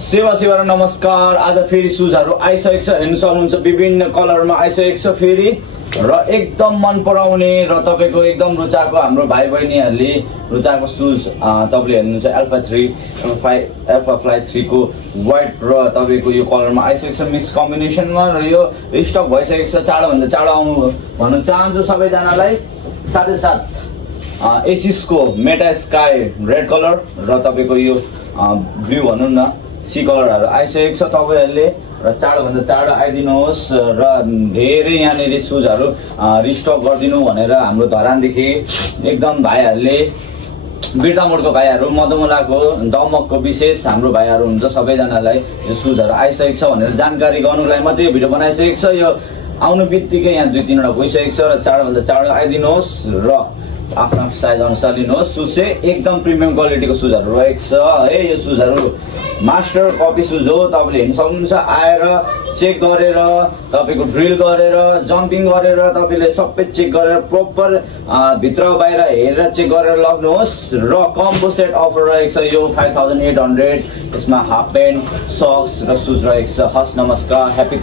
सेवा सेवा नमस्कार। आज फेरि सुजहरु आइसकेको छ, हेर्न सक्नुहुन्छ विभिन्न कलरमा आइसकेको छ फेरि र एकदम मन पराउने र तपाईको एकदम रुचाको हाम्रो भाइ बहिनीहरुले रुचाको सुज तपाईले हेर्नुहुन्छ अल्फा 3 अल्फा फ्लाइ 3 को व्हाइट र तपाईको यो कलरमा आइसकेको छ मिक्स कम्बिनेसनमा र यो स्टक भइसकेको छ। चाँडो भन्दा चाँडो आउनु भन्न चाहन्छु सबैजनालाई। साथै साथ एसिस को मेटा स्काई रेड कलर र तपाईको यो ब्लू भनौं न सी कलरहरु आइसकेको छ तपाईहरुले र चाँडो भन्दा चाँडो आइदिनुहोस् र धेरै यहाँनेरि सुजहरु रिस्टक गर्दिनु भनेर हाम्रो धरानदेखि एकदम भाइहरुले बिर्ता मोडको भाइहरु मदमलाको दमकको विशेष हाम्रो भाइहरु हुन्छ सबैजनालाई यो सुजहरु आइसकेको छ भनेर जानकारी गर्नुलाई मात्रै यो भिडियो बनाइसकेको छ। यो आउनु बित्तिकै यहाँ 2-3 वटा गइसकेको छ र चाँडो भन्दा चाँडो आइदिनुहोस् र आफ्नो साइज अनुसार लिनुहोस्। सुज चाहिँ एकदम प्रिमियम क्वालिटीको सुजहरु रहेको छ है। यो सुजहरु मास्टर कपी सुज हो, तपाईले हेर्न सक्नुहुन्छ। आएर चेक गरेर तपाईको ड्रिल गरेर जम्पिङ गरेर तपाईले सबै चेक गरेर प्रपर भित्र बाहिर हेरेर चेक गरेर लग्नुहोस् र कम्बो सेट अफर रहेको छ यो 5800। यसमा हाफ प्यान्ट सक्स र सुज रहेको छ। हस् नमस्कार, ह्यापी